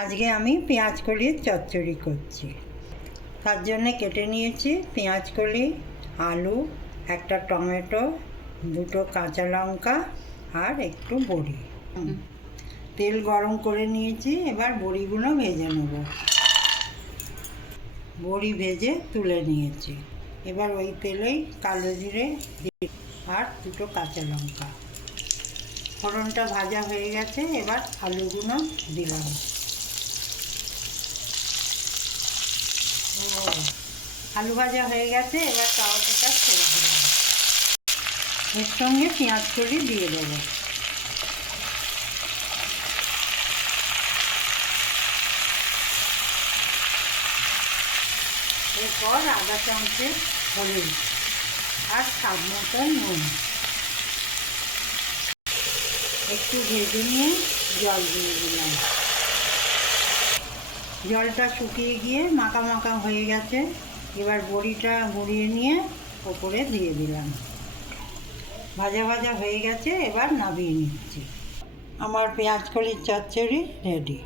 আজকে আমি পেঁয়াজ কলির চচ্চড়ি করছি। তার জন্য কেটে নিয়েছি পেঁয়াজ কলি, আলু, একটা টমেটো, দুটো কাঁচা লঙ্কা আর একটু বড়ি। তেল গরম করে নিয়েছি, এবার বড়িগুলো ভেজে নেব। বড়ি ভেজে তুলে নিয়েছি। এবার ওই তেলেই কালো জিরে আর দুটো কাঁচা লঙ্কা। ফোড়নটা ভাজা হয়ে গেছে, এবার আলুগুলো দিলাম। আলু ভাজা হয়ে গেছে, এবার টমেটোটা ছেড়ে দিলাম। এর সঙ্গে পেঁয়াজ কলি দিয়ে দেবো। এরপর আদা চামচের হলুদ আর স্বাদ মতন নুন। একটু ভেজে নিয়ে জল দিয়ে দিলাম। জলটা শুকিয়ে গিয়ে মাখা মাখা হয়ে গেছে, এবার বড়িটা গুঁড়িয়ে নিয়ে ওপরে দিয়ে দিলাম। ভাজা ভাজা হয়ে গেছে, এবার নামিয়ে নিচ্ছি। আমার পেঁয়াজ কলির চচ্চড়ি রেডি।